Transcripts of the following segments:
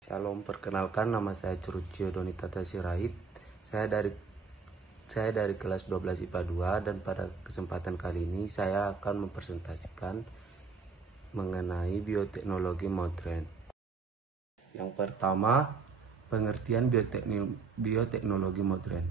Shalom, perkenalkan nama saya Curcio Donitata Sirait. Saya dari kelas 12 IPA 2 dan pada kesempatan kali ini saya akan mempresentasikan mengenai bioteknologi modern. Yang pertama, pengertian bioteknologi modern.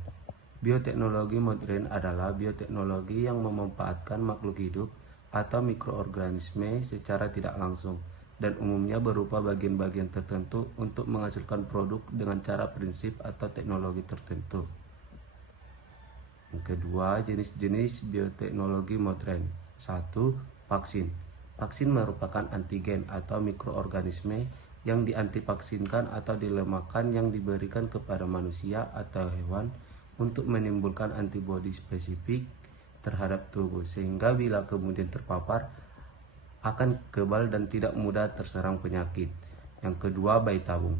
Bioteknologi modern adalah bioteknologi yang memanfaatkan makhluk hidup atau mikroorganisme secara tidak langsung dan umumnya berupa bagian-bagian tertentu untuk menghasilkan produk dengan cara prinsip atau teknologi tertentu. Yang kedua, jenis-jenis bioteknologi modern. 1. Vaksin. Vaksin merupakan antigen atau mikroorganisme yang diantivaksinkan atau dilemahkan yang diberikan kepada manusia atau hewan untuk menimbulkan antibodi spesifik terhadap tubuh sehingga bila kemudian terpapar akan kebal dan tidak mudah terserang penyakit. Yang kedua, bayi tabung.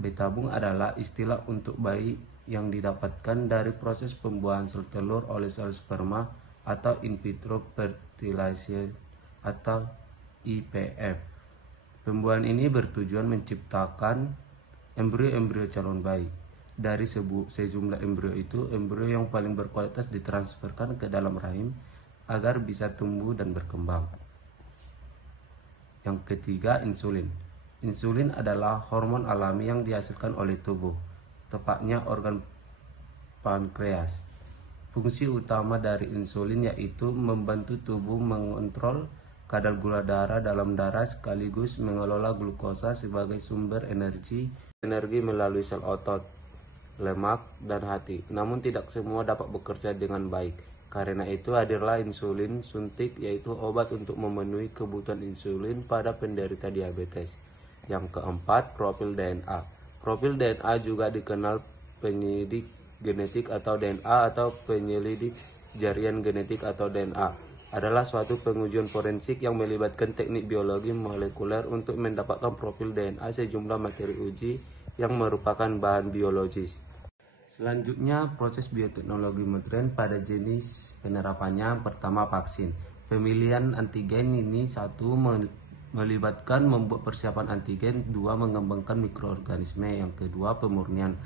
Bayi tabung adalah istilah untuk bayi yang didapatkan dari proses pembuahan sel telur oleh sel sperma atau in vitro fertilization atau IVF. Pembuahan ini bertujuan menciptakan embrio-embrio calon bayi. Dari sejumlah embrio itu, embrio yang paling berkualitas ditransferkan ke dalam rahim agar bisa tumbuh dan berkembang. Yang ketiga, insulin. Insulin adalah hormon alami yang dihasilkan oleh tubuh, tepatnya organ pankreas. Fungsi utama dari insulin yaitu membantu tubuh mengontrol kadar gula darah dalam darah sekaligus mengelola glukosa sebagai sumber energi melalui sel otot, lemak, dan hati. Namun tidak semua dapat bekerja dengan baik. Karena itu hadirlah insulin suntik, yaitu obat untuk memenuhi kebutuhan insulin pada penderita diabetes. Yang keempat, profil DNA. Profil DNA juga dikenal penyidik genetik atau DNA atau penyelidik jaringan genetik atau DNA. Adalah suatu pengujian forensik yang melibatkan teknik biologi molekuler untuk mendapatkan profil DNA sejumlah materi uji yang merupakan bahan biologis. Selanjutnya, proses bioteknologi modern pada jenis penerapannya. Pertama, vaksin. Pemilihan antigen ini satu melibatkan membuat persiapan antigen, dua mengembangkan mikroorganisme, yang kedua pemurnian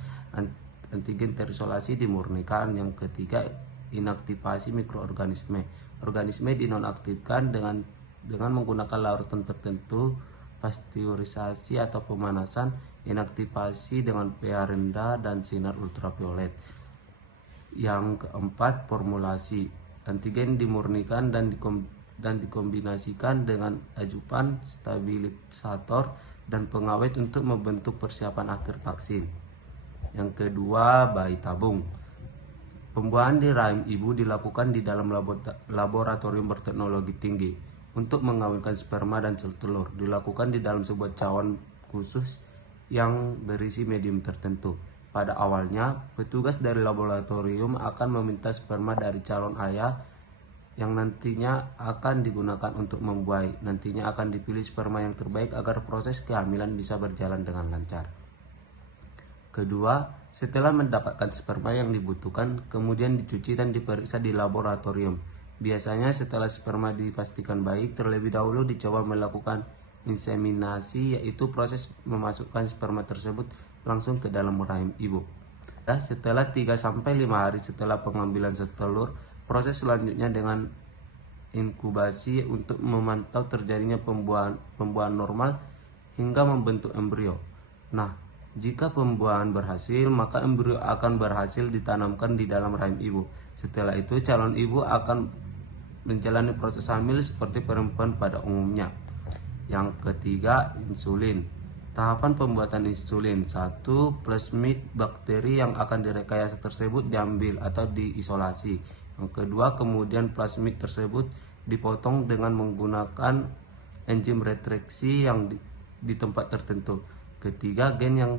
antigen terisolasi dimurnikan, yang ketiga inaktivasi mikroorganisme. Organisme dinonaktifkan dengan menggunakan larutan tertentu, pasteurisasi atau pemanasan, inaktivasi dengan pH rendah dan sinar ultraviolet. Yang keempat, formulasi. Antigen dimurnikan dan dikombinasikan dengan ajupan, stabilisator, dan pengawet untuk membentuk persiapan akhir vaksin. Yang kedua, bayi tabung. Pembuahan di rahim ibu dilakukan di dalam laboratorium berteknologi tinggi untuk mengawinkan sperma dan sel telur. Dilakukan di dalam sebuah cawan khusus yang berisi medium tertentu. Pada awalnya, petugas dari laboratorium akan meminta sperma dari calon ayah yang nantinya akan digunakan untuk membuahi. Nantinya akan dipilih sperma yang terbaik agar proses kehamilan bisa berjalan dengan lancar. Kedua, setelah mendapatkan sperma yang dibutuhkan, kemudian dicuci dan diperiksa di laboratorium. Biasanya setelah sperma dipastikan baik, terlebih dahulu dicoba melakukan inseminasi, yaitu proses memasukkan sperma tersebut langsung ke dalam rahim ibu. Setelah 3-5 hari setelah pengambilan sel telur, proses selanjutnya dengan inkubasi untuk memantau terjadinya pembuahan normal hingga membentuk embrio. Nah, jika pembuahan berhasil, maka embrio akan berhasil ditanamkan di dalam rahim ibu. Setelah itu, calon ibu akan menjalani proses hamil seperti perempuan pada umumnya. Yang ketiga, insulin. Tahapan pembuatan insulin. 1. Plasmid bakteri yang akan direkayasa tersebut diambil atau diisolasi. Yang kedua, kemudian plasmid tersebut dipotong dengan menggunakan enzim retraksi yang di tempat tertentu. Ketiga, gen yang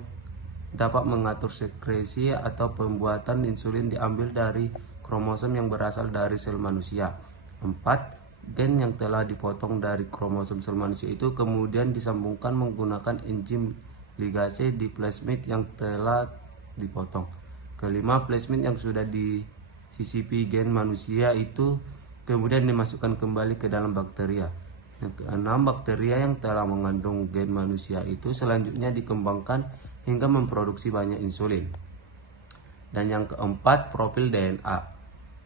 dapat mengatur sekresi atau pembuatan insulin diambil dari kromosom yang berasal dari sel manusia. 4. Gen yang telah dipotong dari kromosom sel manusia itu kemudian disambungkan menggunakan enzim ligase di plasmid yang telah dipotong. Kelima, plasmid yang sudah disisipi gen manusia itu kemudian dimasukkan kembali ke dalam bakteria. Yang keenam, bakteria yang telah mengandung gen manusia itu selanjutnya dikembangkan hingga memproduksi banyak insulin. Dan yang keempat, profil DNA.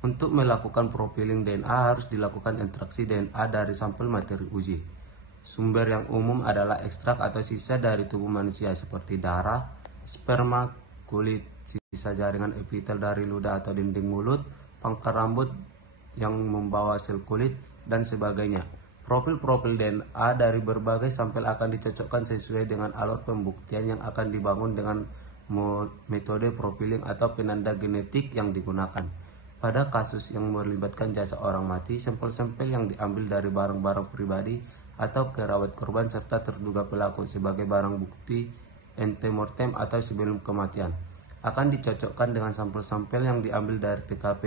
Untuk melakukan profiling DNA harus dilakukan ekstraksi DNA dari sampel materi uji. Sumber yang umum adalah ekstrak atau sisa dari tubuh manusia seperti darah, sperma, kulit, sisa jaringan epitel dari ludah atau dinding mulut, pangkal rambut yang membawa sel kulit, dan sebagainya. Profil-profil DNA dari berbagai sampel akan dicocokkan sesuai dengan alat pembuktian yang akan dibangun dengan metode profiling atau penanda genetik yang digunakan. Pada kasus yang melibatkan jasad orang mati, sampel-sampel yang diambil dari barang-barang pribadi atau kerabat korban serta terduga pelaku sebagai barang bukti antemortem atau sebelum kematian akan dicocokkan dengan sampel-sampel yang diambil dari TKP,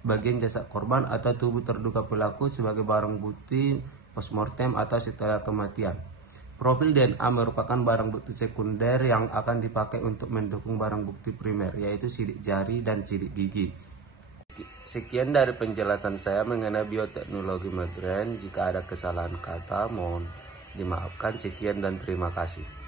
bagian jasad korban atau tubuh terduga pelaku sebagai barang bukti postmortem atau setelah kematian. Profil DNA merupakan barang bukti sekunder yang akan dipakai untuk mendukung barang bukti primer, yaitu sidik jari dan sidik gigi. Sekian dari penjelasan saya mengenai bioteknologi modern. Jika ada kesalahan kata, mohon dimaafkan. Sekian dan terima kasih.